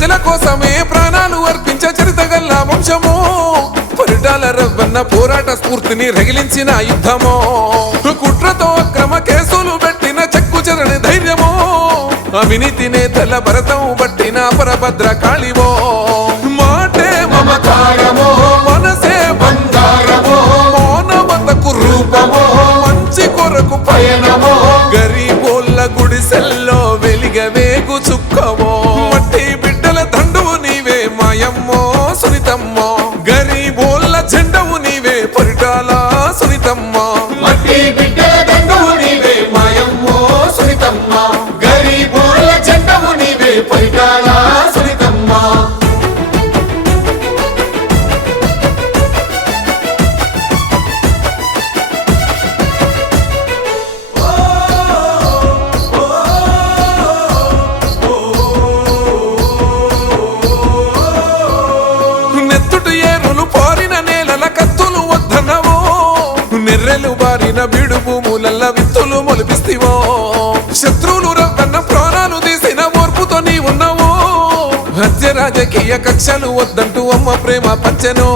ప్రజల కోసమే ప్రాణాలు అర్పించే చరిత గల్ల వంశము. పరిటాల రవ్వన్న పోరాట స్ఫూర్తిని రగిలించిన యుద్ధము. కుట్రతో అక్రమ కేసులు పెట్టిన చెక్కు చెరని ధైర్యము. అవినీతి నేతల భరతం పట్టిన పరభద్ర కాళివో. మాటే మమకారమో మనసే బంగారమో మౌనమతకు రూపమో మంచి కొరకు పయనమో. గరీబోళ్ళ గుడిసెల్లో వెలిగవేగు సునితమ్మో. గరీబోళ్ళ జెండవు నీవే పరిటాల సునితమ్మో. మట్టి బిడ్డల దండవు నీవే మాయమ్మో సునీతమ్మ. నెర్రెలు బారిన బీడు భూములల్ల విత్తులు మొలిపిస్తివో. శత్రువులు రవ్వన్న ప్రాణాలు తీసిన ఓర్పుతో నీ ఉన్నావో. హత్య రాజకీయ కక్షలు వద్దంటూ అమ్మ ప్రేమ పంచెనో.